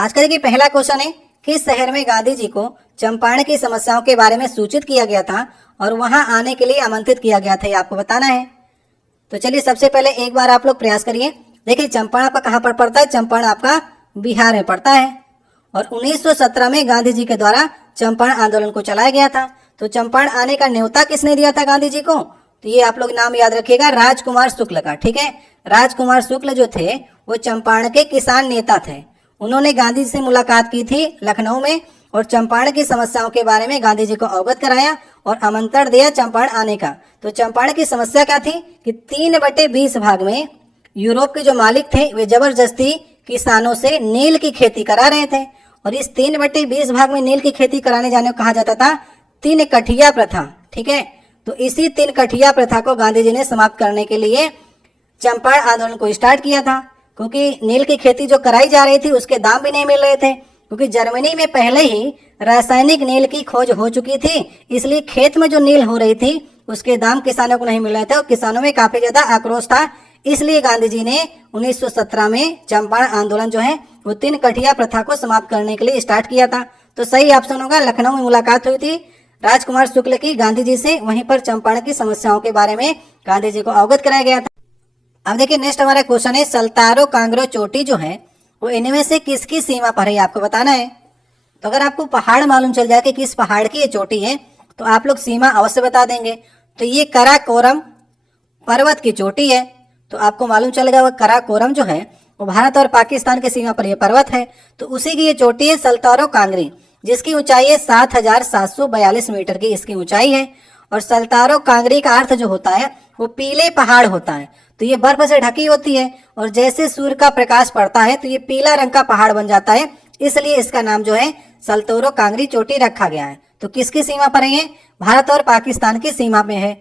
आज का देखिए पहला क्वेश्चन है, किस शहर में गांधी जी को चंपारण की समस्याओं के बारे में सूचित किया गया था और वहां आने के लिए आमंत्रित किया गया था, ये आपको बताना है। तो चलिए सबसे पहले एक बार आप लोग प्रयास करिए। देखिए चंपारण आपका कहाँ पर पड़ता है? चंपारण आपका बिहार में पड़ता है और 1917 में गांधी जी के द्वारा चंपारण आंदोलन को चलाया गया था। तो चंपारण आने का न्योता किसने दिया था गांधी जी को? तो ये आप लोग नाम याद रखिएगा, राजकुमार शुक्ल का। ठीक है, राजकुमार शुक्ल जो थे वो चंपारण के किसान नेता थे। उन्होंने गांधी जी से मुलाकात की थी लखनऊ में और चंपारण की समस्याओं के बारे में गांधी जी को अवगत कराया और आमंत्रण दिया चंपारण आने का। तो चंपारण की समस्या क्या थी कि 3/20 भाग में यूरोप के जो मालिक थे वे जबरदस्ती किसानों से नील की खेती करा रहे थे और इस 3/20 भाग में नील की खेती कराने जाने को कहा जाता था 3 कठिया प्रथा। ठीक है, तो इसी 3 कठिया प्रथा को गांधी जी ने समाप्त करने के लिए चंपारण आंदोलन को स्टार्ट किया था, क्योंकि नील की खेती जो कराई जा रही थी उसके दाम भी नहीं मिल रहे थे, क्योंकि जर्मनी में पहले ही रासायनिक नील की खोज हो चुकी थी। इसलिए खेत में जो नील हो रही थी उसके दाम किसानों को नहीं मिल रहे थे और किसानों में काफी ज्यादा आक्रोश था। इसलिए गांधी जी ने 1917 में चंपारण आंदोलन जो है वो 3 कठिया प्रथा को समाप्त करने के लिए स्टार्ट किया था। तो सही ऑप्शन होगा, लखनऊ में मुलाकात हुई थी राजकुमार शुक्ल की गांधी जी से, वहीं पर चंपारण की समस्याओं के बारे में गांधी जी को अवगत कराया गया था। अब देखिए नेक्स्ट हमारा क्वेश्चन है, सल्तारो कांगड़ो चोटी जो है वो इनमें से किसकी सीमा पर है, आपको बताना है। तो अगर आपको पहाड़ मालूम चल जाए कि किस पहाड़ की ये चोटी है तो आप लोग सीमा अवश्य बता देंगे। तो ये कराकोरम पर्वत की चोटी है। तो आपको मालूम चलेगा वो कराकोरम जो है वो भारत और पाकिस्तान की सीमा पर यह पर्वत है। तो उसी की ये चोटी है सल्तारो कांगड़ी, जिसकी ऊंचाई है 7,742 मीटर की इसकी ऊंचाई है। और सल्तारो कांगड़ी का अर्थ जो होता है वो पीले पहाड़ होता है। तो ये बर्फ से ढकी होती है और जैसे सूर्य का प्रकाश पड़ता है तो ये पीला रंग का पहाड़ बन जाता है, इसलिए इसका नाम जो है सल्तोरो कांगड़ी चोटी रखा गया है। तो किसकी सीमा पर है? भारत और पाकिस्तान की सीमा में है।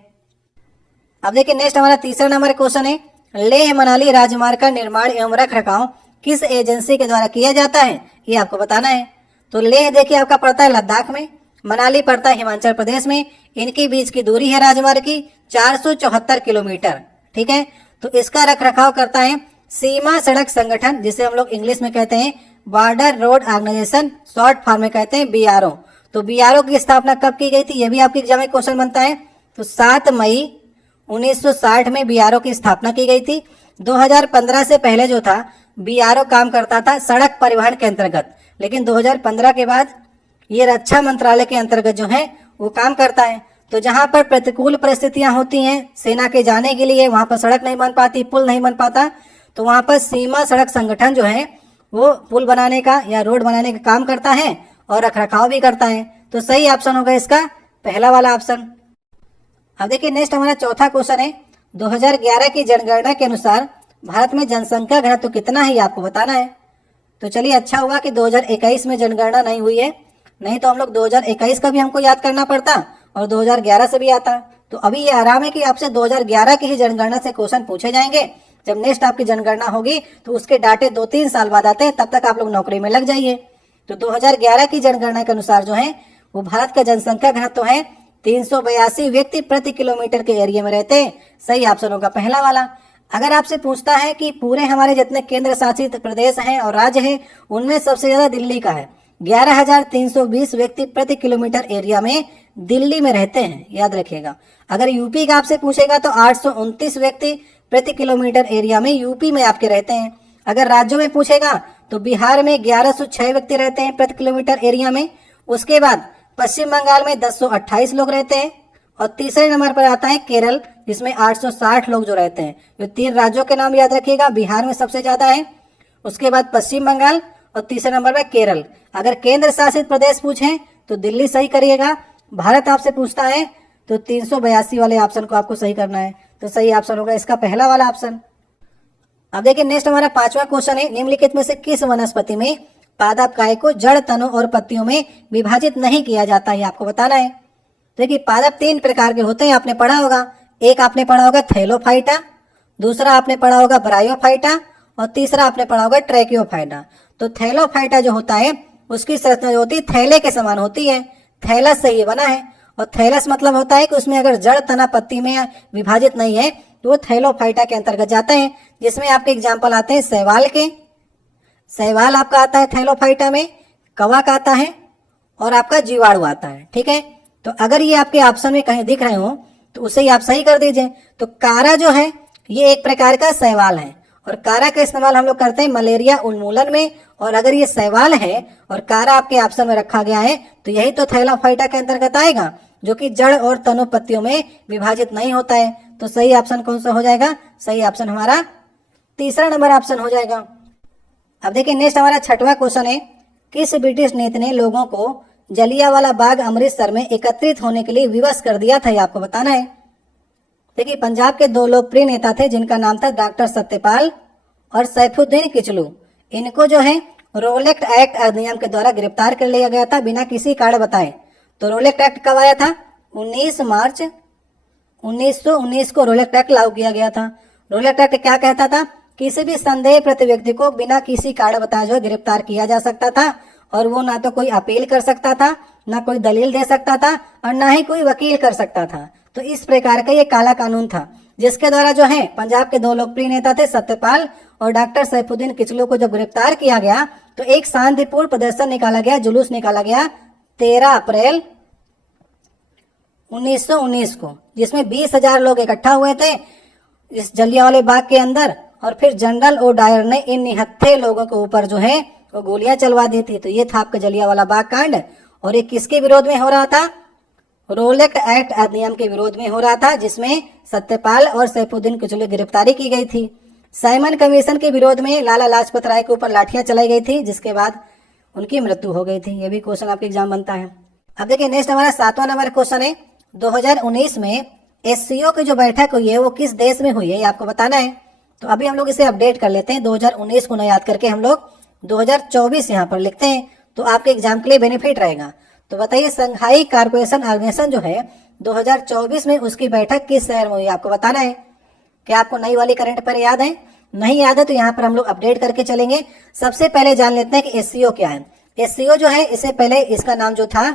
अब देखिए नेक्स्ट हमारा तीसरा नंबर क्वेश्चन है, लेह मनाली राजमार्ग का निर्माण एवं रख रखाव किस एजेंसी के द्वारा किया जाता है, ये आपको बताना है। तो लेह देखिए आपका पड़ता है लद्दाख में, मनाली पड़ता है हिमाचल प्रदेश में। इनके बीच की दूरी है राजमार्ग की 474 किलोमीटर। ठीक है, तो इसका रख रखाव करता है सीमा सड़क संगठन, जिसे हम लोग इंग्लिश में कहते हैं border road organisation, short form में कहते हैं BRO। तो BRO की स्थापना कब की गई थी, ये भी आपके एग्जाम में क्वेश्चन बनता है। तो 7 मई 1960 में BRO की स्थापना की गई थी। 2015 से पहले जो था BRO काम करता था सड़क परिवहन के अंतर्गत, लेकिन 2015 के बाद ये रक्षा मंत्रालय के अंतर्गत जो है वो काम करता है। तो जहां पर प्रतिकूल परिस्थितियां होती हैं सेना के जाने के लिए, वहां पर सड़क नहीं बन पाती, पुल नहीं बन पाता, तो वहां पर सीमा सड़क संगठन जो है वो पुल बनाने का या रोड बनाने का काम करता है और रखरखाव भी करता है। तो सही ऑप्शन होगा इसका पहला वाला ऑप्शन। अब देखिए नेक्स्ट हमारा चौथा क्वेश्चन है, 2011 की जनगणना के अनुसार भारत में जनसंख्या घनत्व तो कितना है, आपको बताना है। तो चलिए अच्छा हुआ कि 2021 में जनगणना नहीं हुई है, नहीं तो हम लोग 2021 का भी हमको याद करना पड़ता और 2011 से भी आता। तो अभी ये आराम है कि आपसे 2011 की ही जनगणना से क्वेश्चन पूछे जाएंगे। जब नेक्स्ट आपकी जनगणना होगी तो उसके डाटे 2-3 साल बाद आते हैं, तब तक आप लोग नौकरी में लग जाइए। तो 2011 की जनगणना के अनुसार जो है वो भारत का जनसंख्या घनत्व है 382 व्यक्ति प्रति किलोमीटर के एरिया में रहते हैं। सही ऑप्शन होगा पहला वाला। अगर आपसे पूछता है कि पूरे हमारे जितने केंद्र शासित प्रदेश हैं और राज्य हैं उनमें सबसे ज्यादा दिल्ली का है, 11,320 व्यक्ति प्रति किलोमीटर एरिया में दिल्ली में रहते हैं, याद रखिएगा। अगर यूपी का आपसे पूछेगा तो 829 व्यक्ति प्रति किलोमीटर एरिया में यूपी में आपके रहते हैं। अगर राज्यों में पूछेगा तो बिहार में 1106 व्यक्ति रहते हैं प्रति किलोमीटर एरिया में। उसके बाद पश्चिम बंगाल में 1028 लोग रहते हैं और तीसरे नंबर पर आता है केरल, जिसमें 860 लोग जो रहते हैं। ये 3 राज्यों के नाम याद रखिएगा, बिहार में सबसे ज्यादा है, उसके बाद पश्चिम बंगाल और तीसरे नंबर पर केरल। अगर केंद्र शासित प्रदेश पूछें तो दिल्ली सही करिएगा। भारत आपसे पूछता है तो 382 वाले ऑप्शन को आपको सही करना है। तो सही ऑप्शन होगा इसका पहला वाला ऑप्शन। अब देखिए नेक्स्ट हमारा 5वां क्वेश्चन है, निम्नलिखित में से किस वनस्पति में पादप काय को जड़, तनों और पत्तियों में विभाजित नहीं किया जाता है, आपको बताना है। देखिए पादप 3 प्रकार के होते हैं, आपने पढ़ा होगा। एक आपने पढ़ा होगा थैलोफाइटा, दूसरा आपने पढ़ा होगा ब्रायोफाइटा और तीसरा आपने पढ़ा होगा ट्रैकियोफाइटा। तो थैलोफाइटा जो होता है उसकी संरचना जो होती है थैले के समान होती है, थैलस से ये बना है। और थैलस मतलब होता है कि उसमें अगर जड़, तना, पत्ती में विभाजित नहीं है तो वो थैलोफाइटा के अंतर्गत जाते हैं, जिसमें आपके एग्जाम्पल आते हैं शैवाल के, शैवाल आपका आता है थैलोफाइटा में, कवक आता है और आपका जीवाणु आता है। ठीक है, तो अगर ये आपके ऑप्शन में कहीं दिख रहे हो तो उसे ही आप सही कर दीजिए। तो कारा जो है ये एक प्रकार का शैवाल है और कारा का इस्तेमाल हम लोग करते हैं मलेरिया उन्मूलन में। और अगर ये शैवाल है और कारा आपके ऑप्शन में रखा गया है तो यही तो थैलाफाइटा के अंतर्गत आएगा, जो कि जड़ और तनु पत्तियों में विभाजित नहीं होता है। तो सही ऑप्शन कौन सा हो जाएगा? सही ऑप्शन हमारा तीसरा नंबर ऑप्शन हो जाएगा। अब देखिए नेक्स्ट हमारा छठवां क्वेश्चन है, किस ब्रिटिश नेता ने लोगों को जलियांवाला बाग अमृतसर में एकत्रित होने के लिए विवश कर दिया था? ये आपको बताना है। देखिए पंजाब के दो लोकप्रिय नेता थे जिनका नाम था डॉक्टर सत्यपाल और सैफुद्दीन किचलू। इनको जो है रोलेक्ट एक्ट अधिनियम के द्वारा गिरफ्तार कर लिया गया था बिना किसी कारण बताए। तो रोलेक्ट एक्ट कब आया था? 19 मार्च 1919 को रोलेक्ट एक्ट लागू किया गया था। रोलेक्ट एक्ट क्या कहता था? किसी भी संदेह प्रति व्यक्ति को बिना किसी कारण बताए जो गिरफ्तार किया जा सकता था और वो ना तो कोई अपील कर सकता था, ना कोई दलील दे सकता था और ना ही कोई वकील कर सकता था। तो इस प्रकार का ये काला कानून था जिसके द्वारा जो है पंजाब के दो लोकप्रिय नेता थे सत्यपाल और डॉक्टर सैफुद्दीन किचलू को जब गिरफ्तार किया गया तो एक शांतिपूर्ण प्रदर्शन निकाला गया, जुलूस निकाला गया 13 अप्रैल 1919 को, जिसमें 20,000 लोग इकट्ठा हुए थे इस जलियांवाले बाग के अंदर। और फिर जनरल ओडायर ने इन निहत्थे लोगों के ऊपर जो है वो गोलियां चलवा दी थी। तो ये था आपका जलियांवाला बाग कांड। और ये किसके विरोध में हो रहा था? रोलेक्ट एक्ट अधिनियम के विरोध में हो रहा था, जिसमें सत्यपाल और सैफुद्दीन किचलू की गिरफ्तारी की गई थी। साइमन कमीशन के विरोध में लाला लाजपत राय के ऊपर लाठियां चलाई गई थी, जिसके बाद उनकी मृत्यु हो गई थी। ये भी क्वेश्चन आपके एग्जाम बनता है। अब देखिए नेक्स्ट हमारा 7वां नंबर क्वेश्चन है, 2019 में एससीओ की जो बैठक हुई है वो किस देश में हुई है? ये आपको बताना है। तो अभी हम लोग इसे अपडेट कर लेते हैं, 2019 को न याद करके हम लोग 2024 यहाँ पर लिखते हैं तो आपके एग्जाम के लिए बेनिफिट रहेगा। तो बताइए संघाई कॉर्पोरेशन ऑर्गेनाइजेशन जो है 2024 में उसकी बैठक किस शहर में हुई? आपको बताना है। क्या आपको नई वाली करंट अफेयर याद है? नहीं याद है तो यहाँ पर हम लोग अपडेट करके चलेंगे। सबसे पहले जान लेते हैं कि एससीओ क्या है। एससीओ जो है इससे पहले इसका नाम जो था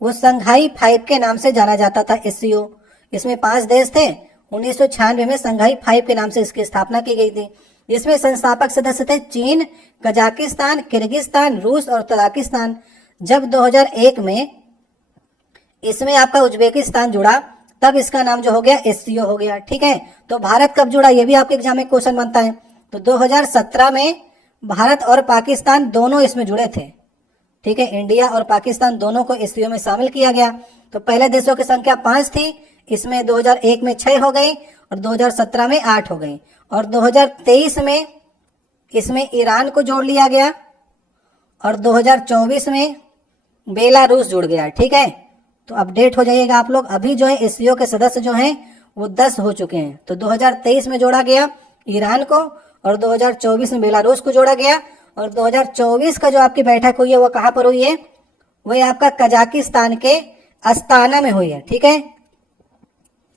वो संघाई 5 के नाम से जाना जाता था। एससीओ इसमें 5 देश थे। 1996 में संघाई 5 के नाम से इसकी स्थापना की गई थी, जिसमें संस्थापक सदस्य थे चीन, कजाकिस्तान, किर्गिस्तान, रूस और तजाकिस्तान। जब 2001 में इसमें आपका उज्बेकिस्तान जुड़ा तब इसका नाम जो हो गया एससीओ हो गया। ठीक है, तो भारत कब जुड़ा ये भी आपके एग्जाम में क्वेश्चन बनता है। तो 2017 में भारत और पाकिस्तान दोनों इसमें जुड़े थे। ठीक है, इंडिया और पाकिस्तान दोनों को एससीओ में शामिल किया गया। तो पहले देशों की संख्या 5 थी, इसमें 2001 में 6 हो गई और 2017 में 8 हो गई और 2023 में इसमें ईरान को जोड़ लिया गया और 2024 में बेलारूस जुड़ गया। ठीक है, तो अपडेट हो जाइएगा आप लोग। अभी जो है एससीओ के सदस्य जो हैं वो 10 हो चुके हैं। तो 2023 में जोड़ा गया ईरान को और 2024 में बेलारूस को जोड़ा गया और 2024 का जो आपकी बैठक हुई है वो कहाँ पर हुई है? वह आपका कजाकिस्तान के अस्ताना में हुई है। ठीक है,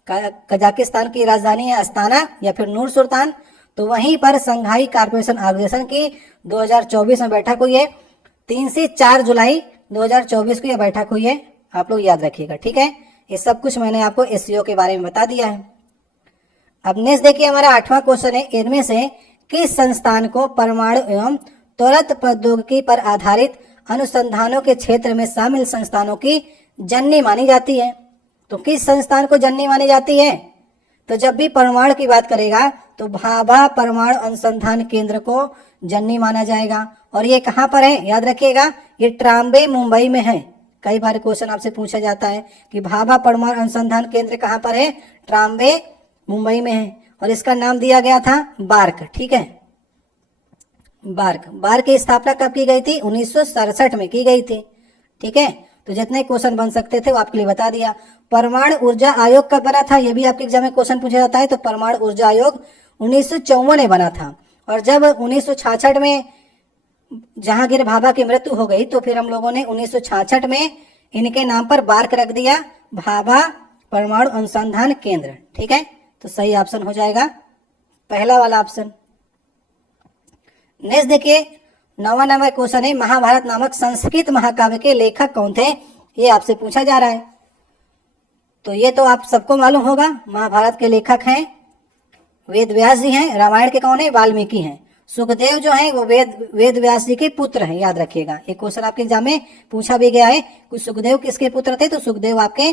कजाकिस्तान की राजधानी है अस्ताना या फिर नूर सुल्तान। तो वहीं पर संघाई कॉर्पोरेशन ऑर्गेनाइजेशन की 2024 में बैठक हुई है। 3 से 4 जुलाई 2024 को यह बैठक हुई है, आप लोग याद रखिएगा। ठीक है, ये सब कुछ मैंने आपको एससीओ के बारे में बता दिया है। अब नेक्स्ट देखिए हमारा 8वां क्वेश्चन है, इनमें से किस संस्थान को परमाणु एवं त्वरित प्रौद्योगिकी पर आधारित अनुसंधानों के क्षेत्र में शामिल संस्थानों की जननी मानी जाती है? तो किस संस्थान को जननी मानी जाती है? तो जब भी परमाणु की बात करेगा तो भाभा परमाणु अनुसंधान केंद्र को जननी माना जाएगा। और ये कहाँ पर है? याद रखिएगा, ये ट्राम्बे मुंबई में है। कई बार क्वेश्चन आपसे पूछा जाता है कि भाभा परमाणु अनुसंधान केंद्र कहाँ पर है? ट्राम्बे मुंबई में है और इसका नाम दिया गया था बार्क। ठीक है, बार्क की स्थापना कब की गई थी? 1967 में की गई थी। ठीक है, तो जितने क्वेश्चन बन सकते थे वो आपके लिए बता दिया। परमाणु ऊर्जा आयोग कब बना था? ये भी आपके एग्जाम में क्वेश्चन पूछा जाता है। तो परमाणु ऊर्जा आयोग 1954 में बना था। और जब 1966 में जहांगीर भाभा की मृत्यु हो गई तो फिर हम लोगों ने 1966 में इनके नाम पर बार्क रख दिया, भाभा परमाणु अनुसंधान केंद्र। ठीक है, तो सही ऑप्शन हो जाएगा पहला वाला ऑप्शन। नेक्स्ट देखिए 9वां नंबर क्वेश्चन है, महाभारत नामक संस्कृत महाकाव्य के लेखक कौन थे? ये आपसे पूछा जा रहा है। तो ये तो आप सबको मालूम होगा, महाभारत के लेखक हैं वेद व्यास जी हैं। रामायण के कौन है? वाल्मीकि हैं। सुखदेव जो है वो वेद व्यास जी के पुत्र हैं, याद रखिएगा। एक क्वेश्चन आपके एग्जाम में पूछा भी गया है कि सुखदेव किसके पुत्र थे, तो सुखदेव आपके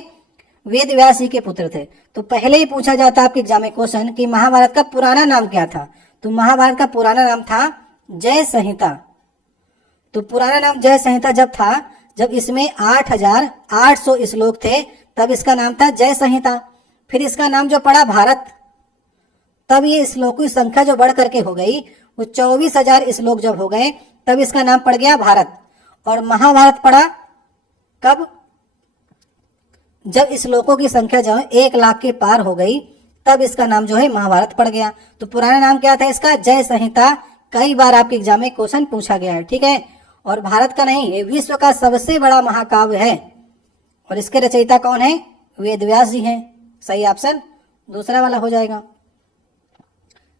वेद व्यास जी के पुत्र थे। तो पहले ही पूछा जाता है आपके एग्जाम में क्वेश्चन कि महाभारत का पुराना नाम क्या था, तो महाभारत का पुराना नाम था जय संहिता। तो पुराना नाम जय संहिता जब था, जब इसमें 8,800 श्लोक थे, तब इसका नाम था जय संहिता। फिर इसका नाम जो पड़ा भारत, तब ये श्लोकों की संख्या जो बढ़ करके हो गई, वो 24,000 श्लोक जब हो गए, तब इसका नाम पड़ गया भारत। और महाभारत पड़ा कब, जब श्लोकों की संख्या जो है 1 लाख के पार हो गई, तब इसका नाम जो है महाभारत पड़ गया। तो पुराना नाम क्या था इसका, जय संहिता। कई बार आपके एग्जाम में क्वेश्चन पूछा गया है, ठीक है। और भारत का नहीं, ये विश्व का सबसे बड़ा महाकाव्य है, और इसके रचयिता कौन है, वेद व्यास जी हैं। सही ऑप्शन दूसरा वाला हो जाएगा।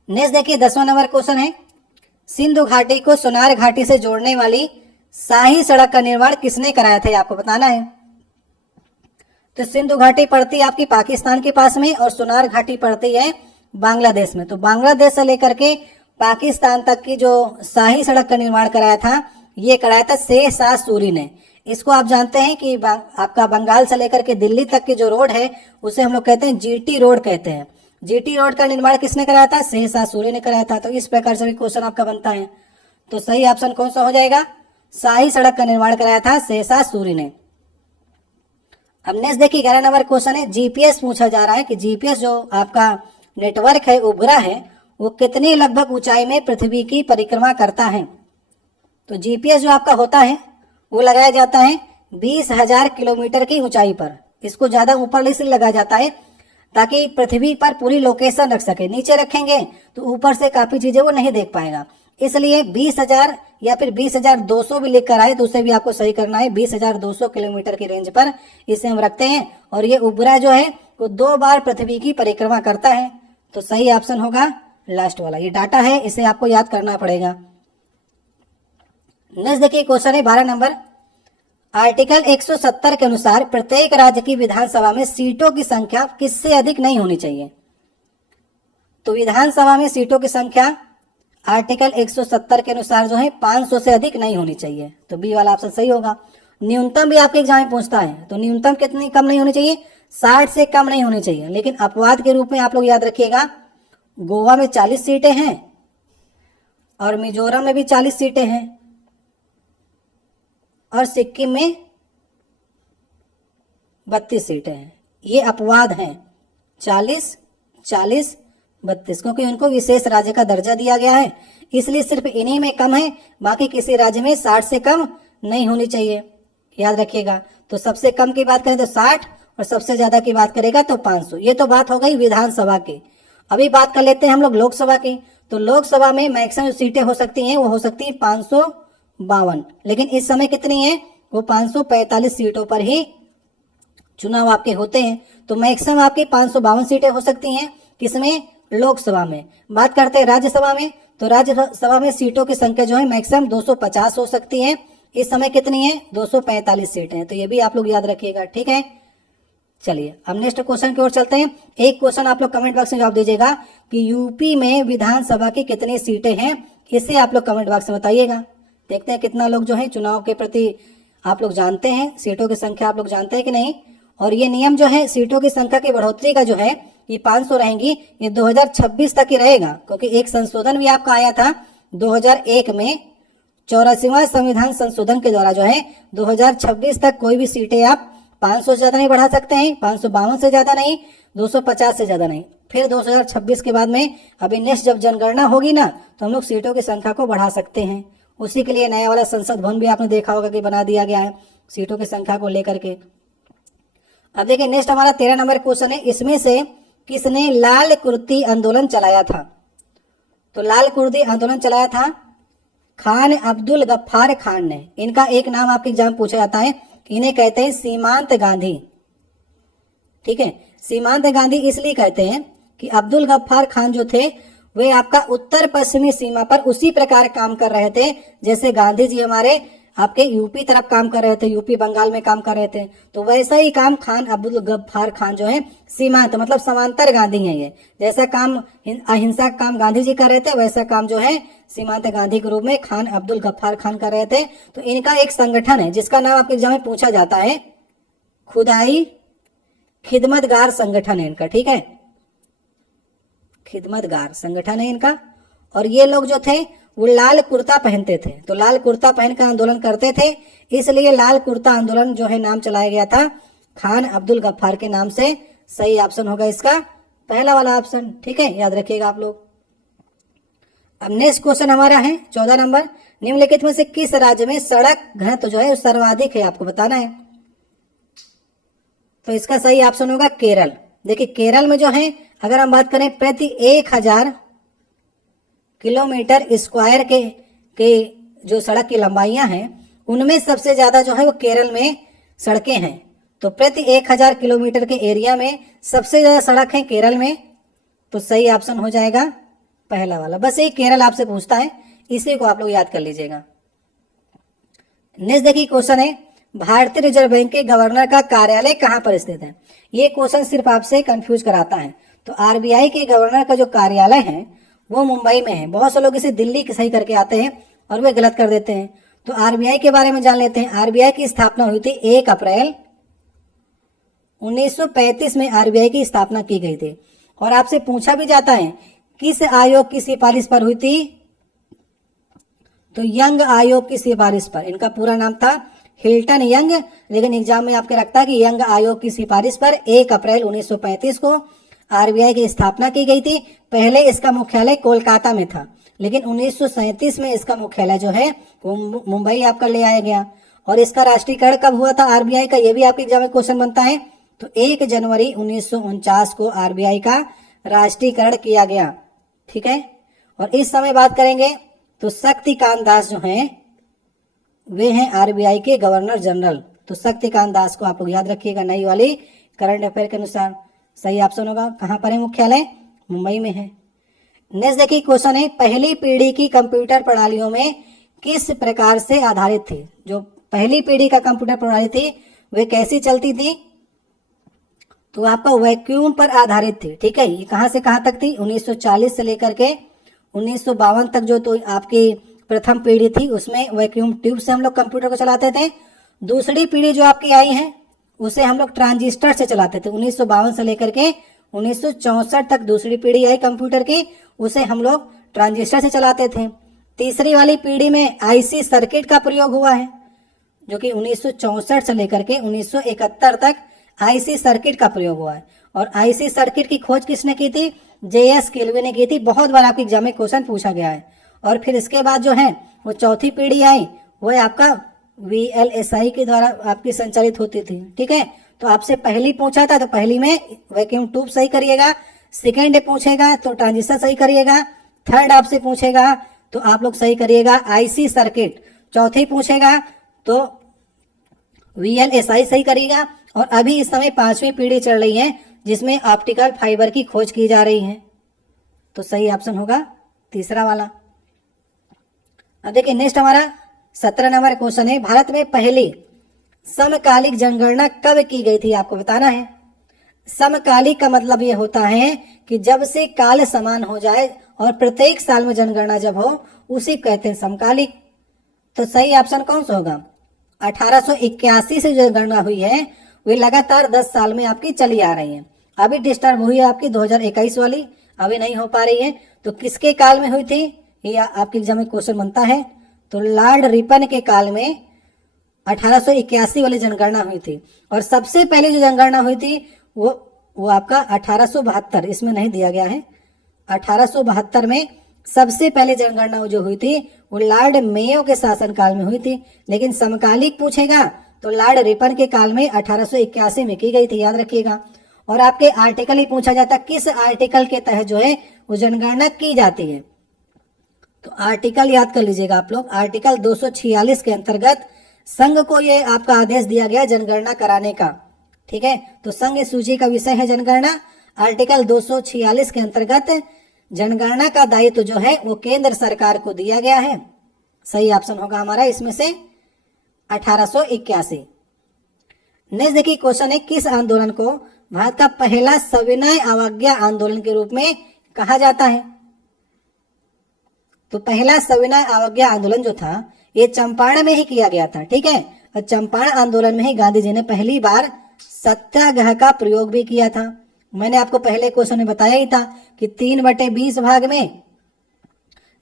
नेक्स्ट देखिए 10वां नंबर क्वेश्चन है, सिंधु घाटी को सोनार घाटी से जोड़ने वाली शाही सड़क का निर्माण किसने कराया था, आपको बताना है। तो सिंधु घाटी पड़ती है आपकी पाकिस्तान के पास में, और सोनार घाटी पड़ती है बांग्लादेश में। तो बांग्लादेश से लेकर के पाकिस्तान तक की जो शाही सड़क का निर्माण कराया था, ये कराया था शेख शाह सूरी ने। इसको आप जानते हैं कि आपका बंगाल से लेकर के दिल्ली तक की जो रोड है, उसे हम लोग कहते हैं जीटी रोड कहते हैं। जीटी रोड का निर्माण किसने कराया था, शेख शाह सूरी ने कराया था। तो इस प्रकार से भी क्वेश्चन आपका बनता है। तो सही ऑप्शन कौन सा हो जाएगा, शाही सड़क का निर्माण कराया था शेख शाह सूरी ने। अब नेक्स्ट देखिए 11 नंबर क्वेश्चन है, जीपीएस पूछा जा रहा है कि जीपीएस जो आपका नेटवर्क है, उपग्रह है, वो कितनी लगभग ऊंचाई में पृथ्वी की परिक्रमा करता है। तो जीपीएस जो आपका होता है वो लगाया जाता है 20,000 किलोमीटर की ऊंचाई पर। इसको ज्यादा ऊपर इसलिए लगाया जाता है ताकि पृथ्वी पर पूरी लोकेशन रख सके। नीचे रखेंगे तो ऊपर से काफी चीजें वो नहीं देख पाएगा, इसलिए 20,000 या फिर 20,200 भी लिख कर आए तो उसे भी आपको सही करना है। 20,200 किलोमीटर की रेंज पर इसे हम रखते हैं, और ये उपग्रह जो है वो 2 बार पृथ्वी की परिक्रमा करता है। तो सही ऑप्शन होगा लास्ट वाला। ये डाटा है, इसे आपको याद करना पड़ेगा। नेक्स्ट देखिए क्वेश्चन है 12 नंबर, आर्टिकल 170 के अनुसार प्रत्येक राज्य की विधानसभा में सीटों की संख्या किससे अधिक नहीं होनी चाहिए। तो विधानसभा में सीटों की संख्या आर्टिकल 170 के अनुसार जो है 500 से अधिक नहीं होनी चाहिए। तो बी वाला ऑप्शन सही होगा। न्यूनतम भी आपके एग्जाम में पूछता है, तो न्यूनतम कितनी कम नहीं होनी चाहिए, 60 से कम नहीं होनी चाहिए। लेकिन अपवाद के रूप में आप लोग याद रखिएगा, गोवा में 40 सीटें हैं और मिजोरम में भी 40 सीटें हैं, और सिक्किम में 32 सीटें हैं। ये अपवाद हैं, 40, 40, 32, क्योंकि उनको विशेष राज्य का दर्जा दिया गया है, इसलिए सिर्फ इन्हीं में कम है, बाकी किसी राज्य में 60 से कम नहीं होनी चाहिए, याद रखिएगा। तो सबसे कम की बात करें तो 60, और सबसे ज्यादा की बात करेगा तो 500। ये तो बात हो गई विधानसभा की। अभी बात कर लेते हैं हम लोग लोकसभा की। तो लोकसभा में मैक्सिमम सीटें हो सकती हैं, वो हो सकती है 552, लेकिन इस समय कितनी है, वो 545 सीटों पर ही चुनाव आपके होते हैं। तो मैक्सिमम आपकी 552 सीटें हो सकती हैं, किसमें, लोकसभा में। बात करते हैं राज्यसभा में, तो राज्यसभा में सीटों की संख्या जो है मैक्सिमम 250 हो सकती है। इस समय कितनी है, 245 सीटें हैं। तो ये भी आप लोग याद रखिएगा, ठीक है। चलिए अब नेक्स्ट क्वेश्चन की ओर चलते हैं। एक क्वेश्चन आप लोग कमेंट बॉक्स में जवाब दीजिएगा कि यूपी में विधानसभा की कितनी सीटें हैं, इसे आप लोग कमेंट बॉक्स में बताइएगा। देखते हैं कितना लोग जो है चुनाव के प्रति आप लोग जानते हैं, सीटों की संख्या आप लोग जानते हैं कि नहीं। और ये नियम जो है सीटों की संख्या की बढ़ोतरी का जो है, ये 500 रहेंगी, ये 2026 तक ही रहेगा, क्योंकि एक संशोधन भी आपका आया था 2001 में। 84वां संविधान संशोधन के द्वारा जो है 2026 तक कोई भी सीटें आप 500 से ज्यादा नहीं बढ़ा सकते हैं, 552 से ज्यादा नहीं, 250 से ज्यादा नहीं। फिर 2026 के बाद में अभी नेक्स्ट जब जनगणना होगी ना, तो हम लोग सीटों की संख्या को बढ़ा सकते हैं। उसी के लिए नया वाला संसद भवन भी आपने देखा होगा कि बना दिया गया है सीटों की संख्या को लेकर के। अब देखिए नेक्स्ट हमारा 13 नंबर क्वेश्चन है, इसमें से किसने लाल कुर्ती आंदोलन चलाया था। तो लाल कुर्ती आंदोलन चलाया था खान अब्दुल गफ्फार खान ने। इनका एक नाम आपके एग्जाम पूछा जाता है, इन्हें कहते हैं सीमांत गांधी, ठीक है। सीमांत गांधी इसलिए कहते हैं कि अब्दुल गफ्फार खान जो थे वे आपका उत्तर पश्चिमी सीमा पर उसी प्रकार काम कर रहे थे जैसे गांधी जी हमारे आपके यूपी तरफ काम कर रहे थे, यूपी बंगाल में काम कर रहे थे। तो वैसा ही काम खान अब्दुल गफ्फार खान जो है सीमांत मतलब समांतर गांधी है ये। जैसा काम अहिंसा का काम गांधी जी कर रहे थे, वैसा काम जो है सीमांत गांधी के रूप में खान अब्दुल गफ्फार खान कर रहे थे। तो इनका एक संगठन है जिसका नाम आपके एग्जाम में पूछा जाता है, खुदाई खिदमतगार संगठन है इनका, ठीक है, खिदमतगार संगठन है इनका। और ये लोग जो थे वो लाल कुर्ता पहनते थे, तो लाल कुर्ता पहनकर आंदोलन करते थे, इसलिए लाल कुर्ता आंदोलन जो है नाम चलाया गया था खान अब्दुल गफ्फार के नाम से। सही ऑप्शन होगा इसका पहला वाला ऑप्शन, ठीक है, याद रखिएगा आप लोग। अब नेक्स्ट क्वेश्चन हमारा है 14 नंबर, निम्नलिखित में से किस राज्य में सड़क घनत्व जो है सर्वाधिक है, आपको बताना है। तो इसका सही ऑप्शन होगा केरल। देखिए केरल में जो है अगर हम बात करें प्रति 1000 किलोमीटर स्क्वायर के जो सड़क की लंबाइयां हैं उनमें सबसे ज्यादा जो है वो केरल में सड़कें हैं। तो प्रति 1000 किलोमीटर के एरिया में सबसे ज्यादा सड़क है केरल में। तो सही ऑप्शन हो जाएगा पहला वाला। बस यही केरल आपसे पूछता है, इसी को आप लोग याद कर लीजिएगा। नेक्स्ट देखिए क्वेश्चन है, भारतीय रिजर्व बैंक के गवर्नर का कार्यालय कहां पर स्थित है। ये क्वेश्चन सिर्फ आपसे कंफ्यूज कराता है। तो आरबीआई के गवर्नर का जो कार्यालय है वो मुंबई में है। बहुत से लोग इसे दिल्ली के सही करके आते हैं और वे गलत कर देते हैं। तो आरबीआई के बारे में जान लेते हैं। आरबीआई की स्थापना हुई थी 1 अप्रैल 1935 में आरबीआई की स्थापना की गई थी। और आपसे पूछा भी जाता है किस आयोग की सिफारिश पर हुई थी, तो यंग आयोग की सिफारिश पर। इनका पूरा नाम था हिल्टन यंग, लेकिन एग्जाम में आपके रखता है कि यंग आयोग की सिफारिश पर 1 अप्रैल 1935 को आरबीआई की स्थापना की गई थी। पहले इसका मुख्यालय कोलकाता में था, लेकिन 1937 में इसका मुख्यालय जो है वो मुंबई आपका ले आया गया। और इसका राष्ट्रीयकरण कब हुआ था आरबीआई का, ये भी आपके एग्जाम में क्वेश्चन बनता है। तो 1 जनवरी 1949 को आरबीआई का राष्ट्रीयकरण किया गया, ठीक है। और इस समय बात करेंगे तो शक्तिकांत दास जो हैं वे हैं आरबीआई के गवर्नर जनरल। तो शक्तिकांत दास को आप लोग याद रखिएगा नई वाली करंट अफेयर के अनुसार। सही ऑप्शन होगा कहां पर है मुख्यालय, मुंबई में है। नेक्स्ट देखिए क्वेश्चन है, पहली पीढ़ी की कंप्यूटर प्रणालियों में किस प्रकार से आधारित थी। जो पहली पीढ़ी का कंप्यूटर प्रणाली थी वे कैसी चलती थी, तो आपका वैक्यूम पर आधारित थी, ठीक है। ये कहां से कहां तक थी, 1940 से लेकर के 1952 तक जो तो आपकी प्रथम पीढ़ी थी उसमें वैक्यूम ट्यूब से हम लोग कंप्यूटर को चलाते थे। दूसरी पीढ़ी जो आपकी आई है उसे हम लोग ट्रांजिस्टर से चलाते थे। 1952 से लेकर के 1964 तक दूसरी पीढ़ी आई कंप्यूटर की, उसे हम लोग ट्रांजिस्टर से चलाते थे। तीसरी वाली पीढ़ी में आईसी सर्किट का प्रयोग हुआ है, जो कि 1964 से लेकर के 1971 तक आईसी सर्किट का प्रयोग हुआ है। और आईसी सर्किट की खोज किसने की थी, जेएस किल्वे ने की थी। बहुत बार आपके एग्जाम में क्वेश्चन पूछा गया है। और फिर इसके बाद जो है वो चौथी पीढ़ी आई, वो आपका वीएलएसआई के द्वारा आपकी संचालित होती थी, ठीक है। तो आपसे पहली पूछा था तो पहली में वैक्यूम ट्यूब सही करिएगा, सेकेंड पूछेगा तो ट्रांजिस्टर सही करिएगा, थर्ड आपसे पूछेगा तो आप लोग सही करिएगा आईसी सर्किट, चौथी पूछेगा तो वीएलएसआई सही करिएगा। और अभी इस समय 5वीं पीढ़ी चल रही है जिसमें ऑप्टिकल फाइबर की खोज की जा रही है। तो सही ऑप्शन होगा तीसरा वाला। अब देखिए नेक्स्ट हमारा 17 नंबर क्वेश्चन है, भारत में पहली समकालिक जनगणना कब की गई थी, आपको बताना है। समकालिक का मतलब ये होता है कि जब से काल समान हो जाए और प्रत्येक साल में जनगणना जब हो उसी कहते हैं समकालिक। तो सही ऑप्शन कौन सा होगा, 1881 से जो गणना हुई है वे लगातार 10 साल में आपकी चली आ रही है। अभी डिस्टर्ब हुई है आपकी 2021 वाली, अभी नहीं हो पा रही है। तो किसके काल में हुई थी, ये आपके एग्जाम में क्वेश्चन बनता है। तो लॉर्ड रिपन के काल में 1881 वाली जनगणना हुई थी। और सबसे पहले जो जनगणना हुई थी वो आपका 1872, इसमें नहीं दिया गया है। 1872 में सबसे पहले जनगणना जो हुई थी वो लॉर्ड मेयो के शासनकाल में हुई थी। लेकिन समकालिक पूछेगा तो लॉर्ड रिपन के काल में 1881 में की गई थी, याद रखिएगा। और आपके आर्टिकल ही पूछा जाता किस आर्टिकल के तहत जो है वो जनगणना की जाती है। तो आर्टिकल याद कर लीजिएगा आप लोग, आर्टिकल 246 के अंतर्गत संघ को ये आपका आदेश दिया गया जनगणना कराने का, ठीक है। तो संघ सूची का विषय है जनगणना। आर्टिकल 246 के अंतर्गत जनगणना का दायित्व जो है वो केंद्र सरकार को दिया गया है। सही ऑप्शन होगा हमारा इसमें से 1881। नेक्स्ट देखिए क्वेश्चन है, किस आंदोलन को भारत का पहला सविनय अवज्ञा आंदोलन के रूप में कहा जाता है? तो पहला सविनय अवज्ञा आंदोलन जो था ये चंपारण में ही किया गया था, ठीक है। और चंपारण आंदोलन में ही गांधी जी ने पहली बार सत्याग्रह का प्रयोग भी किया था। मैंने आपको पहले क्वेश्चन में बताया ही था कि 3/20 भाग में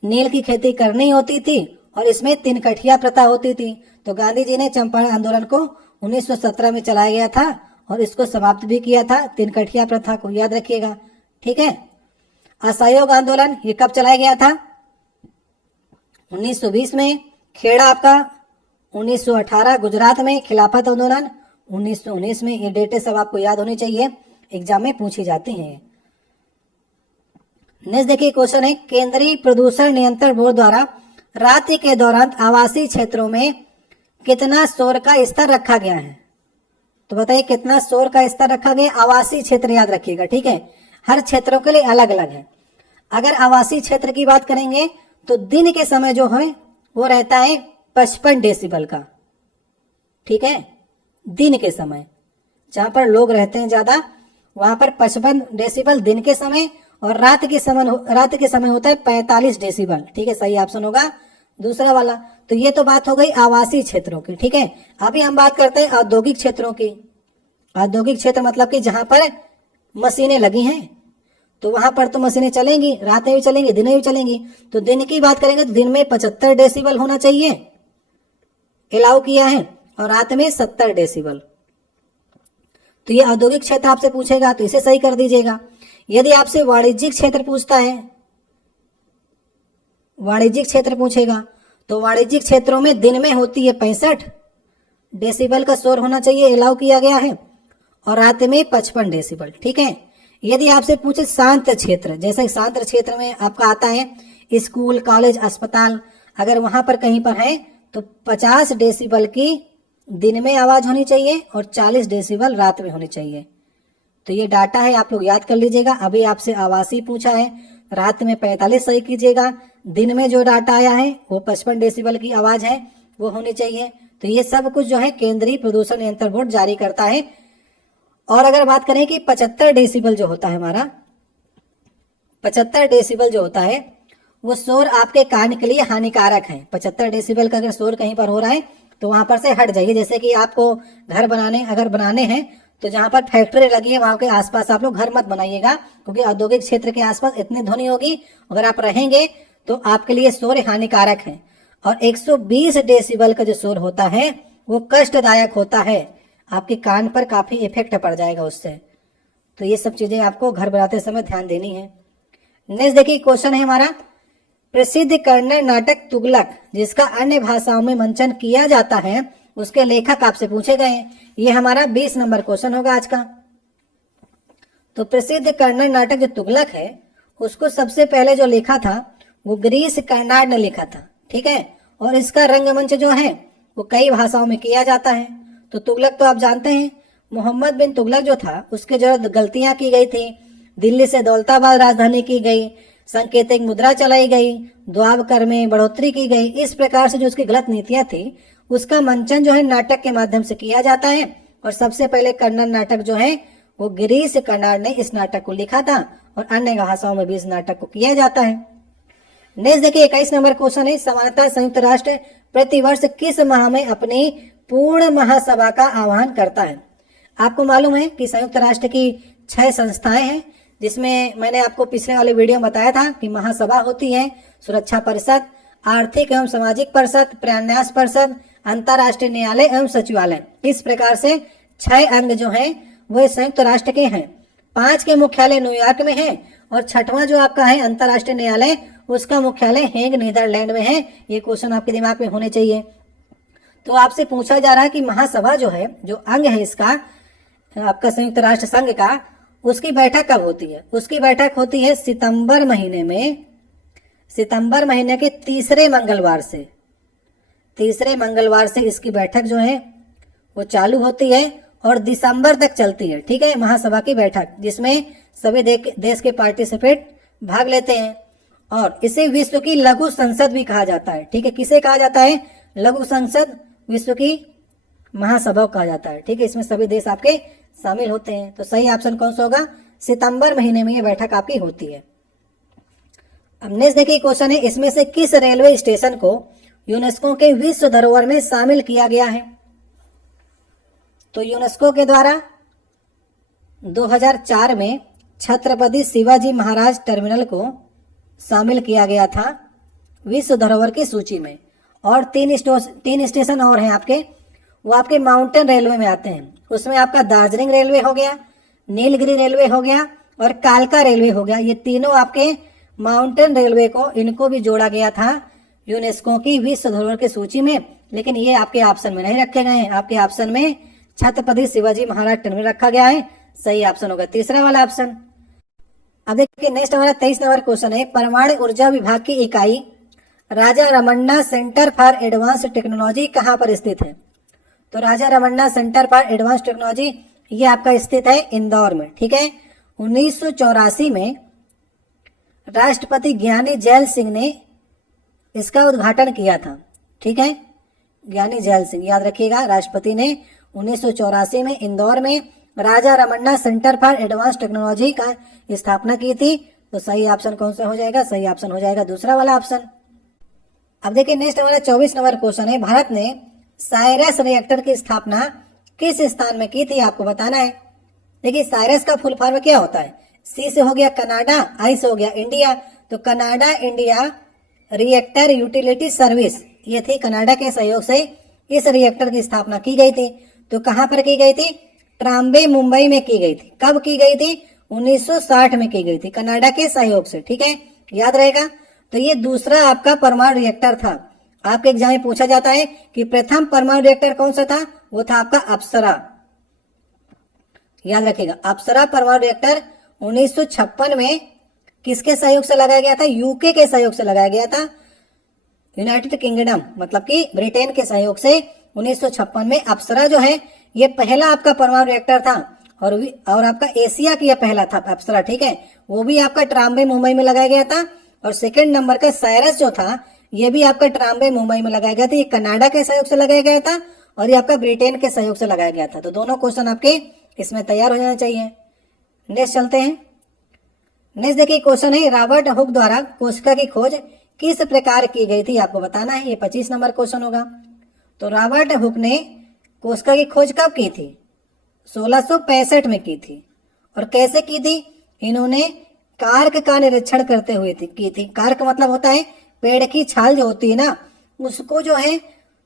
नील की खेती करनी होती थी और इसमें 3 कठिया प्रथा होती थी। तो गांधी जी ने चंपारण आंदोलन को 1917 में चलाया गया था और इसको समाप्त भी किया था, 3 कठिया प्रथा को, याद रखिएगा, ठीक है। असहयोग आंदोलन ये कब चलाया गया था? 1920 में। खेड़ा आपका 1918, गुजरात में खिलाफत आंदोलन 1919 में। ये डेटें सब आपको याद होनी चाहिए, एग्जाम में पूछी जाती हैं। नेक्स्ट देखिए क्वेश्चन है, केंद्रीय प्रदूषण नियंत्रण बोर्ड द्वारा रात्रि के दौरान आवासीय क्षेत्रों में कितना शोर का स्तर रखा गया है? तो बताइए कितना शोर का स्तर रखा गया? आवासीय क्षेत्र याद रखिएगा, ठीक है। हर क्षेत्रों के लिए अलग अलग है। अगर आवासीय क्षेत्र की बात करेंगे तो दिन के समय जो है वो रहता है 55 डेसिबल का, ठीक है। दिन के समय जहां पर लोग रहते हैं ज्यादा वहां पर 55 डेसिबल दिन के समय, और रात के समय होता है 45 डेसिबल, ठीक है। सही ऑप्शन होगा दूसरा वाला। तो ये तो बात हो गई आवासीय क्षेत्रों की, ठीक है। अभी हम बात करते हैं औद्योगिक क्षेत्रों की। औद्योगिक क्षेत्र मतलब कि जहां पर मशीनें लगी हैं, तो वहां पर तो मशीनें चलेंगी, रात में भी चलेंगी, दिन में भी चलेंगी। तो दिन की बात करेंगे तो दिन में 75 डेसिबल होना चाहिए, अलाउ किया है, और रात में 70 डेसिबल। तो ये औद्योगिक क्षेत्र आपसे पूछेगा तो इसे सही कर दीजिएगा। यदि आपसे वाणिज्यिक क्षेत्र पूछता है, वाणिज्यिक क्षेत्र पूछेगा तो वाणिज्यिक क्षेत्रों में दिन में होती है 65 डेसिबल का शोर होना चाहिए, अलाउ किया गया है, और रात में 55 डेसिबल, ठीक है। यदि आपसे पूछे शांत क्षेत्र, जैसे शांत क्षेत्र में आपका आता है स्कूल, कॉलेज, अस्पताल, अगर वहां पर कहीं पर है तो 50 डेसिबल की दिन में आवाज होनी चाहिए और 40 डेसिबल रात में होनी चाहिए। तो ये डाटा है, आप लोग याद कर लीजिएगा। अभी आपसे आवासीय पूछा है, रात में 45 सही कीजिएगा, दिन में जो डाटा आया है वो 55 डेसिबल की आवाज है वो होनी चाहिए। तो ये सब कुछ जो है केंद्रीय प्रदूषण नियंत्रण बोर्ड जारी करता है। और अगर बात करें कि 75 डेसिबल जो होता है हमारा, 75 डेसिबल जो होता है वो शोर आपके कान के लिए हानिकारक है। 75 डेसिबल का अगर शोर कहीं पर हो रहा है तो वहां पर से हट जाइए। जैसे कि आपको घर बनाने हैं तो जहां पर फैक्ट्री लगी है वहां के आसपास आप लोग घर मत बनाइएगा, क्योंकि औद्योगिक क्षेत्र के आसपास इतनी ध्वनि होगी, अगर आप रहेंगे तो आपके लिए शोर हानिकारक है। और 120 डेसिबल का जो शोर होता है वो कष्टदायक होता है, आपके कान पर काफी इफेक्ट पड़ जाएगा उससे। तो ये सब चीजें आपको घर बनाते समय ध्यान देनी है। नेक्स्ट देखिए क्वेश्चन है हमारा, प्रसिद्ध कन्नड़ नाटक तुगलक जिसका अन्य भाषाओं में मंचन किया जाता है उसके लेखक आपसे पूछे गए। ये हमारा 20 नंबर क्वेश्चन होगा आज का। तो प्रसिद्ध कन्नड़ नाटक जो तुगलक है उसको सबसे पहले जो लिखा था वो गिरीश कर्नाड ने लिखा था, ठीक है। और इसका रंगमंच जो है वो कई भाषाओं में किया जाता है। तो तुगलक तो आप जानते हैं, मोहम्मद बिन तुगलक जो था उसके जो गलतियां की गई थी, दिल्ली से दौलताबाद राजधानी की गई, सांकेतिक मुद्रा चलाई गई, द्वाब कर में बढ़ोतरी की गई, इस प्रकार से जो उसकी गलत नीतियां थी उसका मंचन जो है नाटक के माध्यम से किया जाता है। और सबसे पहले कन्नड़ नाटक जो है वो गिरीश कर्नाड ने इस नाटक को लिखा था और अन्य भाषाओं में भी इस नाटक को किया जाता है। नेक्स्ट देखिए 21 नंबर क्वेश्चन है, सामान्यतः संयुक्त राष्ट्र प्रतिवर्ष किस माह में अपनी पूर्ण महासभा का आह्वान करता है? आपको मालूम है कि संयुक्त राष्ट्र की 6 संस्थाएं हैं, जिसमें मैंने आपको पिछले वाले वीडियो में बताया था कि महासभा होती है सुरक्षा परिषद, आर्थिक एवं सामाजिक परिषद, प्रन्यास परिषद, अंतर्राष्ट्रीय न्यायालय एवं सचिवालय। इस प्रकार से 6 अंग जो हैं वो संयुक्त राष्ट्र के हैं। 5 के मुख्यालय न्यूयॉर्क में है और 6वां जो आपका है अंतर्राष्ट्रीय न्यायालय उसका मुख्यालय हेग नीदरलैंड में है। ये क्वेश्चन आपके दिमाग में होने चाहिए। तो आपसे पूछा जा रहा है कि महासभा जो है, जो अंग है इसका आपका संयुक्त राष्ट्र संघ का, उसकी बैठक कब होती है? उसकी बैठक होती है सितंबर महीने में, सितंबर महीने के तीसरे मंगलवार से इसकी बैठक जो है वो चालू होती है और दिसंबर तक चलती है, ठीक है। महासभा की बैठक जिसमें सभी देश के पार्टिसिपेट भाग लेते हैं और इसे विश्व की लघु संसद भी कहा जाता है, ठीक है। किसे कहा जाता है? लघु संसद। विश्व की महासभा कहा जाता है। ठीक है, इसमें सभी देश आपके शामिल होते हैं। तो सही ऑप्शन कौन सा होगा? सितंबर महीने में ये बैठक आपकी होती है। अब नेक्स्ट देखिए क्वेश्चन है, इसमें से किस रेलवे स्टेशन को यूनेस्को के विश्व धरोहर में शामिल किया गया है? तो यूनेस्को के द्वारा 2004 में छत्रपति शिवाजी महाराज टर्मिनल को शामिल किया गया था विश्व धरोहर की सूची में। और तीन स्टेशन और हैं आपके, वो आपके माउंटेन रेलवे में आते हैं। उसमें आपका दार्जिलिंग रेलवे हो गया, नीलगिरी रेलवे हो गया और कालका रेलवे हो गया। ये तीनों आपके माउंटेन रेलवे को, इनको भी जोड़ा गया था यूनेस्को की विश्व धरोहर की सूची में, लेकिन ये आपके ऑप्शन में नहीं रखे गए हैं। आपके ऑप्शन में छत्रपति शिवाजी महाराज टर्मिनल रखा गया है। सही ऑप्शन होगा तीसरा वाला ऑप्शन। अब देखिए नेक्स्ट हमारा 23 नंबर क्वेश्चन है, परमाणु ऊर्जा विभाग की इकाई Raja Ramanna centre for advance technology कहाँ पर स्थित है? तो Raja Ramanna centre for advance technology ये आपका स्थित है इंदौर में। ठीक है, 1984 में राष्ट्रपति ज्ञानी जैल सिंह ने इसका उद्घाटन किया था। ठीक है, ज्ञानी जैल सिंह, याद रखिएगा, राष्ट्रपति ने 1984 में इंदौर में Raja Ramanna centre for advance technology का स्थापना की थी। तो सही ऑप्शन कौन सा हो जाएगा? सही ऑप्शन हो जाएगा दूसरा वाला ऑप्शन। अब देखिए नेक्स्ट हमारा 24 नंबर क्वेश्चन है, भारत ने साइरस रिएक्टर की स्थापना किस स्थान में की थी? आपको बताना है। देखिए साइरस का फुल फॉर्म क्या होता है? सी से हो गया कनाडा, आई से हो गया इंडिया। तो Canada India reactor utility service, ये थी कनाडा के सहयोग से इस रिएक्टर की स्थापना की गई थी। तो कहां पर की गई थी? ट्राम्बे मुंबई में की गई थी। कब की गई थी? 1960 में की गई थी कनाडा के सहयोग से। ठीक है, याद रहेगा। तो ये दूसरा आपका परमाणु रिएक्टर था। आपके एग्जाम में पूछा जाता है कि प्रथम परमाणु रिएक्टर कौन सा था? वो था आपका अप्सरा। याद रखिएगा, अप्सरा परमाणु रिएक्टर 1956 में किसके सहयोग से लगाया गया था? यूके के सहयोग से लगाया गया था। यूनाइटेड किंगडम मतलब कि ब्रिटेन के सहयोग से 1956 में अप्सरा जो है ये पहला आपका परमाणु रिएक्टर था। और आपका एशिया की यह पहला था अप्सरा। ठीक है, वो भी आपका ट्राम्बे मुंबई में लगाया गया था। और सेकंड नंबर का साइरस जो था ये भी आपका ट्राम्बे मुंबई में लगाया गया था। ये कनाडा के सहयोग से लगाया गया था और ये आपका ब्रिटेन के सहयोग से लगाया गया था। तो दोनों क्वेश्चन आपके इसमें तैयार हो जाना चाहिए। नेक्स्ट चलते हैं। नेक्स्ट देखिए क्वेश्चन है, रॉबर्ट हुक द्वारा कोशिका की खोज किस प्रकार की गई थी? आपको बताना है। ये 25 नंबर क्वेश्चन होगा। तो रॉबर्ट हुक ने कोशिका की खोज कब की थी? 1665 में की थी। और कैसे की थी? इन्होंने कार्क का निरीक्षण करते हुए की थी। कार्क मतलब होता है पेड़ की छाल जो होती है ना, उसको जो है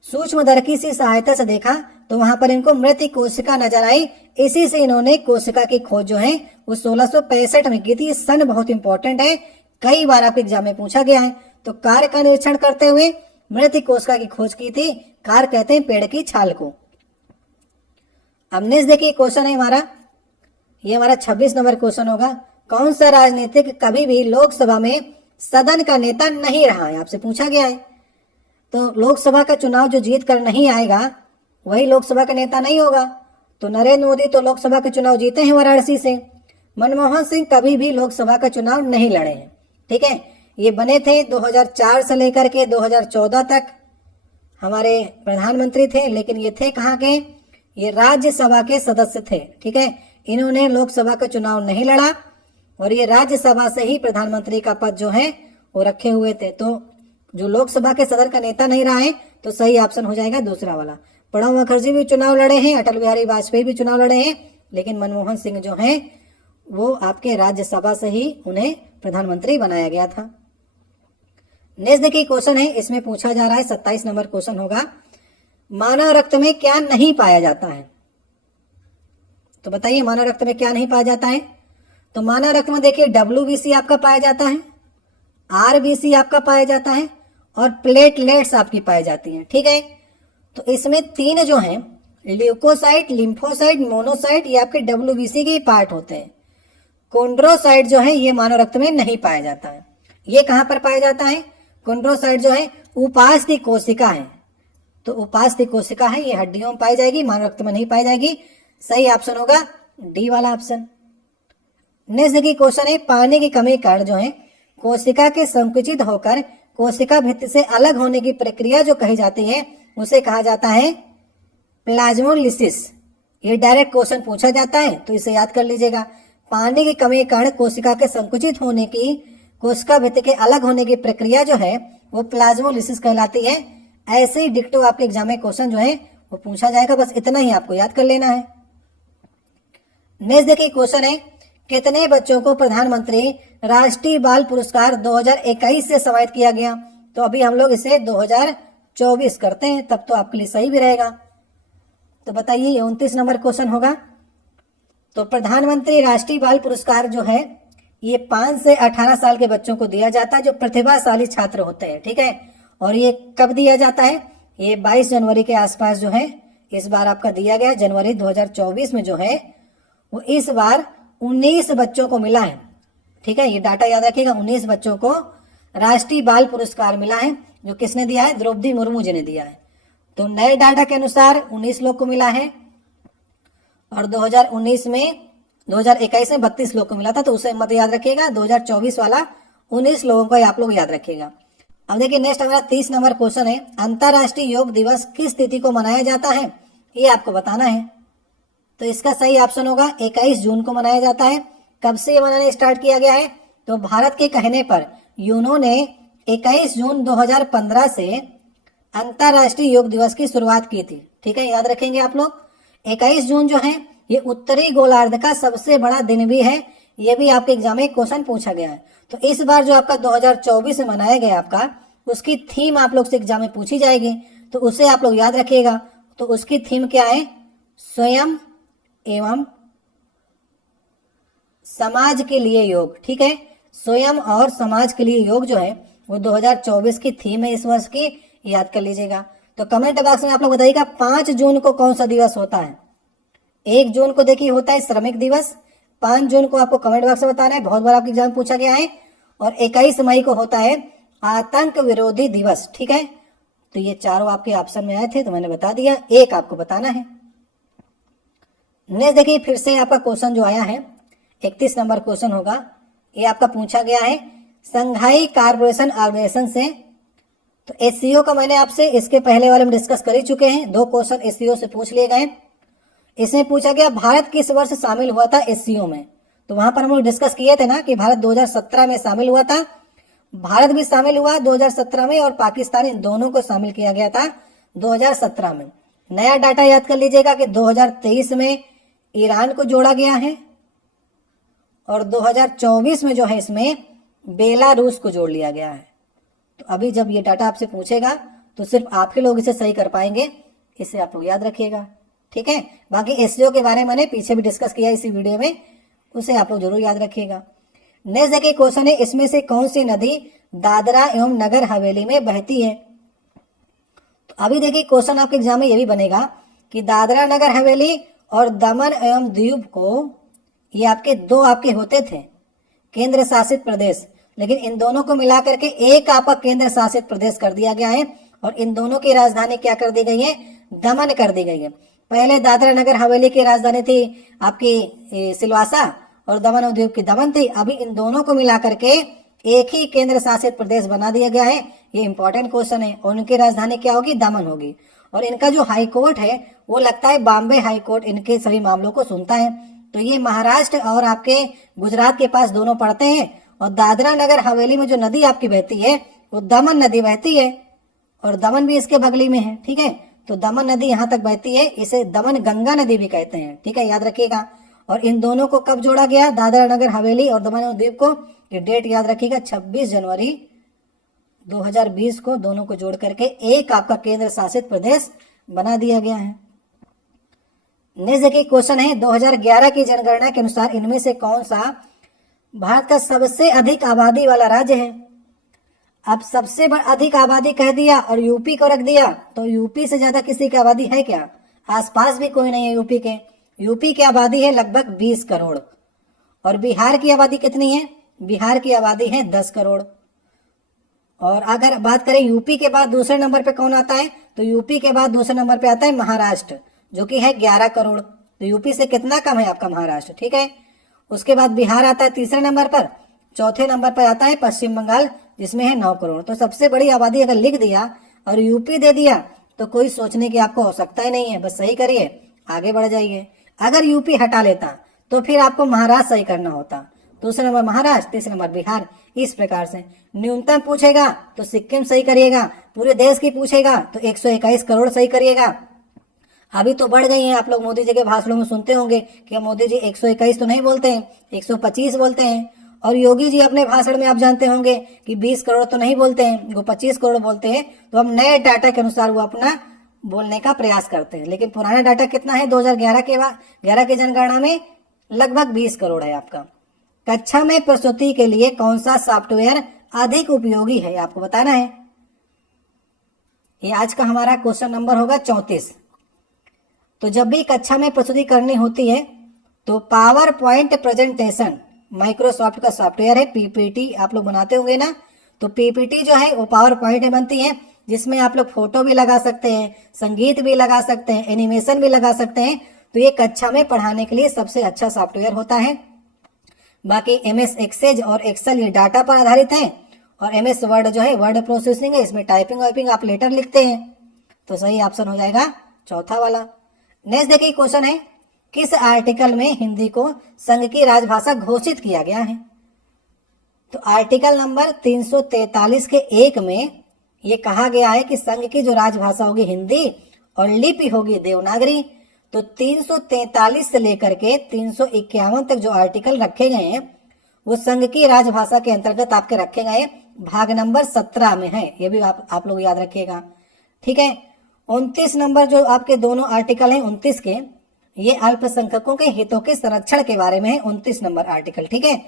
सूक्ष्मदर्शी की सहायता से देखा तो वहां पर इनको मृत कोशिका नजर आई। इसी से इन्होंने कोशिका की खोज जो है वो 1665 में की थी। सन बहुत इंपॉर्टेंट है, कई बार आपके एग्जाम में पूछा गया है। तो कार्क का निरीक्षण करते हुए मृत कोशिका की खोज की थी। कार्क कहते हैं पेड़ की छाल को। अब नेक्स्ट देखिए क्वेश्चन है हमारा, ये हमारा 26 नंबर क्वेश्चन होगा, कौन सा राजनीतिक कभी भी लोकसभा में सदन का नेता नहीं रहा है? आपसे पूछा गया है। तो लोकसभा का चुनाव जो जीत कर नहीं आएगा वही लोकसभा का नेता नहीं होगा। तो नरेंद्र मोदी तो लोकसभा के चुनाव जीते हैं वाराणसी से। मनमोहन सिंह कभी भी लोकसभा का चुनाव नहीं लड़े हैं। ठीक है, ये बने थे 2004 से लेकर के 2014 तक हमारे प्रधानमंत्री थे, लेकिन ये थे कहाँ के? ये राज्यसभा के सदस्य थे। ठीक है, इन्होंने लोकसभा का चुनाव नहीं लड़ा और ये राज्यसभा से ही प्रधानमंत्री का पद जो है वो रखे हुए थे। तो जो लोकसभा के सदन का नेता नहीं रहा है तो सही ऑप्शन हो जाएगा दूसरा वाला। प्रणब मुखर्जी भी चुनाव लड़े हैं, अटल बिहारी वाजपेयी भी चुनाव लड़े हैं, लेकिन मनमोहन सिंह जो हैं वो आपके राज्यसभा से ही उन्हें प्रधानमंत्री बनाया गया था। नेक्स्ट देखिए क्वेश्चन है, इसमें पूछा जा रहा है 27 नंबर क्वेश्चन होगा, मानव रक्त में क्या नहीं पाया जाता है? तो बताइए मानव रक्त में क्या नहीं पाया जाता है? तो मानव रक्त में देखिए WBC आपका पाया जाता है, RBC आपका पाया जाता है और प्लेटलेट्स आपकी पाई जाती हैं। ठीक है, तो इसमें तीन जो हैं ल्यूकोसाइट, लिम्फोसाइट, मोनोसाइट, ये आपके WBC के ही पार्ट होते हैं। कोंड्रोसाइट जो है ये मानव रक्त में नहीं पाया जाता है। ये कहां पर पाया जाता है? कोंड्रोसाइट जो है उपास्थि कोशिका है। तो उपास्थि कोशिका है, ये हड्डियों में पाई जाएगी, मानव रक्त में नहीं पाई जाएगी। सही ऑप्शन होगा डी वाला ऑप्शन। नेक्स्ट देखिए क्वेश्चन है, पानी की कमी के कारण जो है कोशिका के संकुचित होकर कोशिका भित्ति से अलग होने की प्रक्रिया जो कही जाती है उसे कहा जाता है प्लाज्मोलिसिस। ये डायरेक्ट क्वेश्चन पूछा जाता है, तो इसे याद कर लीजिएगा। पानी की कमी के कारण कोशिका के संकुचित होने की, कोशिका भित्ति के अलग होने की प्रक्रिया जो है वो प्लाज्मोलिसिस कहलाती है। ऐसे ही डिक्टो आपके एग्जाम में क्वेश्चन जो है वो पूछा जाएगा, बस इतना ही आपको याद कर लेना है। नेक्स्ट देखिए क्वेश्चन है, कितने बच्चों को प्रधानमंत्री राष्ट्रीय बाल पुरस्कार 2021 से सम्मानित किया गया? तो अभी हम लोग इसे 2024 करते हैं, तब तो आपके लिए सही भी रहेगा। तो बताइए, ये 29 नंबर क्वेश्चन होगा। तो प्रधानमंत्री राष्ट्रीय बाल पुरस्कार जो है ये 5 से 18 साल के बच्चों को दिया जाता है जो प्रतिभाशाली छात्र होते हैं, ठीक है। और ये कब दिया जाता है? ये 22 जनवरी के आसपास जो है इस बार आपका दिया गया। जनवरी 2024 में जो है वो इस बार 19 बच्चों को मिला है, ठीक है। ये डाटा याद रखिएगा, 19 बच्चों को राष्ट्रीय बाल पुरस्कार मिला है। जो किसने दिया है? द्रौपदी मुर्मू जी ने दिया है। तो नए डाटा के अनुसार 19 लोग को मिला है और 2021 में 32 लोग को मिला था, तो उसे मत याद रखिएगा। 2024 वाला 19 लोगों को आप लोग याद रखिएगा। अब देखिए नेक्स्ट हमारा 30 नंबर क्वेश्चन है, अंतर्राष्ट्रीय योग दिवस किस तिथि को मनाया जाता है? ये आपको बताना है। तो इसका सही ऑप्शन होगा 21 जून को मनाया जाता है। कब से ये मनाने स्टार्ट किया गया है? तो भारत के कहने पर यूनो ने 21 जून 2015 से अंतर्राष्ट्रीय योग दिवस की शुरुआत की थी, ठीक है। याद रखेंगे आप लोग। 21 जून जो है ये उत्तरी गोलार्ध का सबसे बड़ा दिन भी है। ये भी आपके एग्जाम में क्वेश्चन पूछा गया है। तो इस बार जो आपका 2024 में मनाया गया आपका, उसकी थीम आप लोग से एग्जाम में पूछी जाएगी, तो उसे आप लोग याद रखिएगा। तो उसकी थीम क्या है? स्वयं एवं समाज के लिए योग, ठीक है। स्वयं और समाज के लिए योग जो है वो 2024 की थीम है इस वर्ष की, याद कर लीजिएगा। तो कमेंट बॉक्स में आप लोग बताइएगा 5 जून को कौन सा दिवस होता है? 1 जून को देखिए होता है श्रमिक दिवस, 5 जून को आपको कमेंट बॉक्स में बताना है, बहुत बार आपके एग्जाम पूछा गया है। और 21 मई को होता है आतंक विरोधी दिवस, ठीक है। तो ये चारों आपके ऑप्शन में आए थे, तो मैंने बता दिया, एक आपको बताना है। नेक्स्ट देखिए फिर से आपका क्वेश्चन जो आया है 31 नंबर क्वेश्चन होगा। ये आपका पूछा गया है संघाई कॉर्पोरेशन ऑर्गेनाइजेशन से। तो एससीओ का मैंने आपसे इसके पहले वाले में डिस्कस कर ही चुके हैं, 2 क्वेश्चन एससीओ से पूछ लिए गए। इसमें पूछा गया भारत किस वर्ष शामिल हुआ था एससीओ में? तो वहां पर हम लोग डिस्कस किए थे ना कि भारत 2017 में शामिल हुआ था। भारत भी शामिल हुआ 2017 में और पाकिस्तान, इन दोनों को शामिल किया गया था 2017 में। नया डाटा याद कर लीजिएगा कि 2023 में ईरान को जोड़ा गया है और 2024 में जो है इसमें बेलारूस को जोड़ लिया गया है। तो अभी जब ये डाटा आपसे पूछेगा तो सिर्फ आप ही लोग इसे सही कर पाएंगे, इसे आप लोग याद रखिएगा, ठीक है। बाकी एससीओ के बारे में मैंने पीछे भी डिस्कस किया इसी वीडियो में, उसे आप लोग जरूर याद रखिएगा। नेक्स्ट देखिए क्वेश्चन है, इसमें से कौन सी नदी दादरा एवं नगर हवेली में बहती है? तो अभी देखिए क्वेश्चन आपके एग्जाम में ये भी बनेगा कि दादरा नगर हवेली और दमन एवं दीव को, ये आपके 2 आपके होते थे केंद्र शासित प्रदेश, लेकिन इन दोनों को मिलाकर के एक आपका केंद्र शासित प्रदेश कर दिया गया है और इन दोनों की राजधानी क्या कर दी गई है? दमन कर दी गई है। पहले दादरा नगर हवेली की राजधानी थी आपकी सिलवासा और दमन और दीव की दमन थी। अभी इन दोनों को मिलाकर के एक ही केंद्र शासित प्रदेश बना दिया गया है। ये इंपॉर्टेंट क्वेश्चन है। और उनकी राजधानी क्या होगी? दमन होगी। और इनका जो हाई कोर्ट है वो लगता है बॉम्बे हाई कोर्ट इनके सभी मामलों को सुनता है। तो ये महाराष्ट्र और आपके गुजरात के पास दोनों पड़ते हैं। और दादरा नगर हवेली में जो नदी आपकी बहती है वो दमन नदी बहती है और दमन भी इसके बगली में है, ठीक है। तो दमन नदी यहाँ तक बहती है, इसे दमन गंगा नदी भी कहते हैं, ठीक है, याद रखिएगा। और इन दोनों को कब जोड़ा गया? दादरा नगर हवेली और दमन और दीव को, ये डेट याद रखिएगा 26 जनवरी 2020 को दोनों को जोड़ करके एक आपका केंद्र शासित प्रदेश बना दिया गया है। नेक्स्ट देखिए क्वेश्चन है 2011 की जनगणना के अनुसार इनमें से कौन सा भारत का सबसे अधिक आबादी वाला राज्य है? अब सबसे अधिक आबादी कह दिया और यूपी को रख दिया, तो यूपी से ज्यादा किसी की आबादी है क्या? आसपास भी कोई नहीं है यूपी के। यूपी की आबादी है लगभग 20 करोड़। और बिहार की आबादी कितनी है? बिहार की आबादी है 10 करोड़। और अगर बात करें यूपी के बाद दूसरे नंबर पे कौन आता है, तो यूपी के बाद दूसरे नंबर पे आता है महाराष्ट्र, जो कि है 11 करोड़। तो यूपी से कितना कम है आपका महाराष्ट्र, ठीक है। उसके बाद बिहार आता है तीसरे नंबर पर। चौथे नंबर पर आता है पश्चिम बंगाल, जिसमें है 9 करोड़। तो सबसे बड़ी आबादी अगर लिख दिया और यूपी दे दिया तो कोई सोचने की आपको आवश्यकता ही नहीं है, बस सही करिए, आगे बढ़ जाइए। अगर यूपी हटा लेता तो फिर आपको महाराष्ट्र सही करना होता, दूसरे नंबर महाराष्ट्र, तीसरे नंबर बिहार, इस प्रकार से। न्यूनतम पूछेगा तो सिक्किम सही करिएगा, पूरे देश की पूछेगा तो 121 करोड़ सही करिएगा। अभी तो बढ़ गई हैं, आप लोग मोदी जी के भाषणों में सुनते होंगे कि मोदी जी 121 तो नहीं बोलते हैं, 125 बोलते हैं। और योगी जी अपने भाषण में आप जानते होंगे कि 20 करोड़ तो नहीं बोलते हैं, वो 25 करोड़ बोलते हैं। तो हम नए डाटा के अनुसार वो अपना बोलने का प्रयास करते हैं, लेकिन पुराना डाटा कितना है 2011 के बाद 11 की जनगणना में लगभग 20 करोड़ है आपका। कक्षा में प्रस्तुति के लिए कौन सा सॉफ्टवेयर अधिक उपयोगी है, आपको बताना है। ये आज का हमारा क्वेश्चन नंबर होगा 34। तो जब भी कक्षा में प्रस्तुति करनी होती है तो पावर पॉइंट प्रेजेंटेशन माइक्रोसॉफ्ट का सॉफ्टवेयर है, पीपीटी आप लोग बनाते होंगे ना, तो पीपीटी जो है वो पावर पॉइंट में बनती है, जिसमें आप लोग फोटो भी लगा सकते हैं, संगीत भी लगा सकते हैं, एनिमेशन भी लगा सकते हैं। तो ये कक्षा में पढ़ाने के लिए सबसे अच्छा सॉफ्टवेयर होता है। बाकी एमएस एक्सेल और एक्सेल ये डाटा पर आधारित है, और एमएस वर्ड जो है वर्ड प्रोसेसिंग है, इसमें टाइपिंग वाइपिंग आप लेटर लिखते हैं। तो सही ऑप्शन हो जाएगा चौथा वाला। नेक्स्ट देखिए क्वेश्चन है, किस आर्टिकल में हिंदी को संघ की राजभाषा घोषित किया गया है? तो आर्टिकल नंबर 343 के 1 में ये कहा गया है कि संघ की जो राजभाषा होगी हिंदी और लिपि होगी देवनागरी। तो 343 से लेकर के 351 तक जो आर्टिकल रखे गए हैं वो संघ की राजभाषा के अंतर्गत आपके रखे गए भाग नंबर 17 में है, ये भी आप लोग याद रखिएगा, ठीक है। 29 नंबर जो आपके दोनों आर्टिकल हैं 29 के, ये अल्पसंख्यकों के हितों के संरक्षण के बारे में है, 29 नंबर आर्टिकल, ठीक है।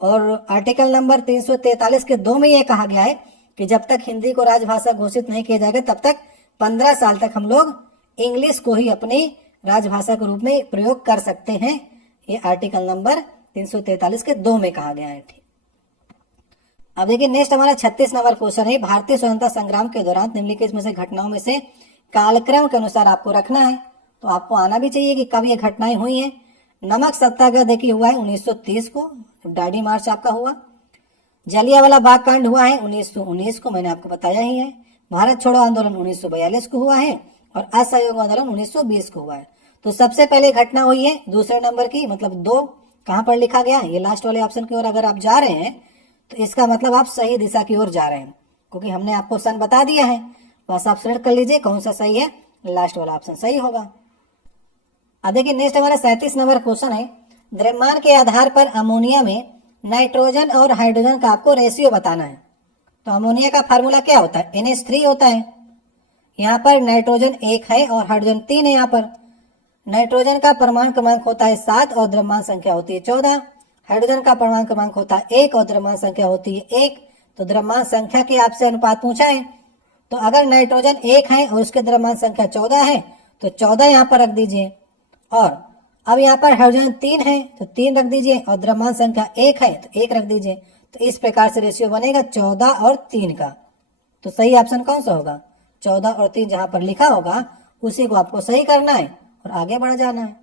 और आर्टिकल नंबर 343 के 2 में यह कहा गया है कि जब तक हिंदी को राजभाषा घोषित नहीं किया जाएगा तब तक 15 साल तक हम लोग इंग्लिश को ही अपनी राजभाषा के रूप में प्रयोग कर सकते हैं। ये आर्टिकल नंबर 343 के 2 में कहा गया है, ठीक। अब देखिए नेक्स्ट हमारा 36 नंबर क्वेश्चन है, भारतीय स्वतंत्रता संग्राम के दौरान निम्नलिखित में से घटनाओं में से कालक्रम के अनुसार आपको रखना है। तो आपको आना भी चाहिए कि कब ये घटनाएं हुई हैं। नमक सत्याग्रह देखिए हुआ है 1930 को, डाडी मार्च आपका हुआ। जलियांवाला बाग कांड हुआ है 1919 को, मैंने आपको बताया ही है। भारत छोड़ो आंदोलन 1942 को हुआ है, और असहयोग आंदोलन 1920 को हुआ है। तो सबसे पहले घटना हुई है दूसरे नंबर की, मतलब 2 कहां पर लिखा गया है, ये लास्ट वाले ऑप्शन की ओर अगर आप जा रहे हैं तो इसका मतलब आप सही दिशा की ओर जा रहे हैं, क्योंकि हमने आपको ऑप्शन बता दिया है, बस आप सिलेक्ट कर लीजिए कौन सा सही है, लास्ट वाला ऑप्शन सही होगा। अब देखिए नेक्स्ट हमारा 37 नंबर क्वेश्चन है, द्रव्यमान के आधार पर अमोनिया में नाइट्रोजन और हाइड्रोजन का आपको रेशियो बताना है। तो अमोनिया का फार्मूला क्या होता है, NH3 होता है। यहाँ पर नाइट्रोजन 1 है और हाइड्रोजन 3 है। यहाँ पर नाइट्रोजन का परमाणु क्रमांक होता है 7 और द्रव्यमान संख्या होती है 14। हाइड्रोजन का परमाणु क्रमांक होता है 1 और द्रव्यमान संख्या होती है 1। तो द्रव्यमान संख्या की आपसे अनुपात पूछा है, तो अगर नाइट्रोजन 1 है और उसके द्रव्यमान संख्या 14 है तो 14 यहाँ पर रख दीजिए, और अब यहाँ पर हाइड्रोजन 3 है तो 3 रख दीजिए, और द्रव्यमान संख्या 1 है तो 1 रख दीजिए। तो इस प्रकार से रेशियो बनेगा 14 और 3 का। तो सही ऑप्शन कौन सा होगा, 14 और 3 जहां पर लिखा होगा उसी को आपको सही करना है और आगे बढ़ जाना है।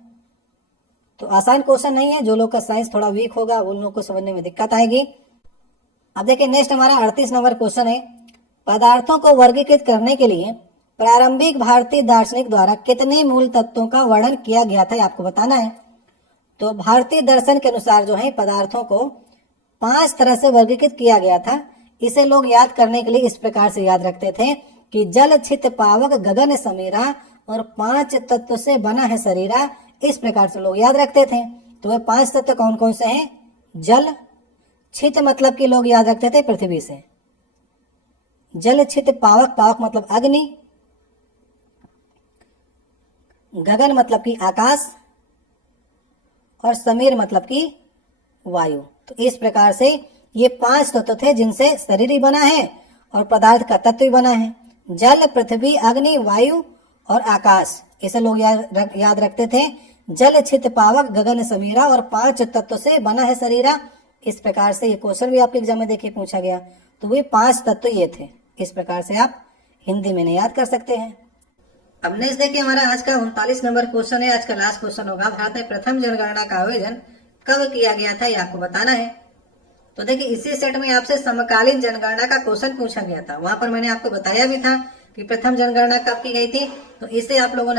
तो आसान क्वेश्चन नहीं है, जो लोग का साइंस थोड़ा वीक होगा उन लोगों को समझने में दिक्कत आएगी। अब देखिए नेक्स्ट हमारा 38 नंबर क्वेश्चन है, पदार्थों को वर्गीकृत करने के लिए प्रारंभिक भारतीय दार्शनिक द्वारा कितने मूल तत्वों का वर्णन किया गया था, आपको बताना है। तो भारतीय दर्शन के अनुसार जो है पदार्थों को 5 तरह से वर्गीकृत किया गया था। इसे लोग याद करने के लिए इस प्रकार से याद रखते थे कि जल छित पावक गगन समीरा और 5 तत्व से बना है शरीरा, इस प्रकार से लोग याद रखते थे। तो वे 5 तत्व कौन कौन से हैं, जल छित मतलब कि लोग याद रखते थे पृथ्वी से, जल छित पावक, पावक मतलब अग्नि, गगन मतलब कि आकाश, और समीर मतलब कि वायु। तो इस प्रकार से ये 5 तत्व थे जिनसे शरीर ही बना है और पदार्थ का तत्व भी बना है। जल, पृथ्वी, अग्नि, वायु और आकाश, इसे लोग याद रखते थे। जल छित पावक गगन समीरा और 5 तत्व से बना है शरीरा। इस प्रकार से ये क्वेश्चन भी आपके एग्जाम में देखिए पूछा गया। तो वे 5 तत्व ये थे, इस प्रकार से आप हिंदी में याद कर सकते हैं। अब नेक्स्ट देखिए हमारा आज का 39 नंबर क्वेश्चन है, आज का लास्ट क्वेश्चन होगा, भारत में प्रथम जनगणना का आयोजन कब किया गया था, ये आपको बताना है। तो देखिए इसी सेट में आपसे समकालीन जनगणना का क्वेश्चन पूछा गया था, वहां पर मैंने आपको बताया भी था कि प्रथम जनगणना कब की गई थी, तो इसे आप लोगों ने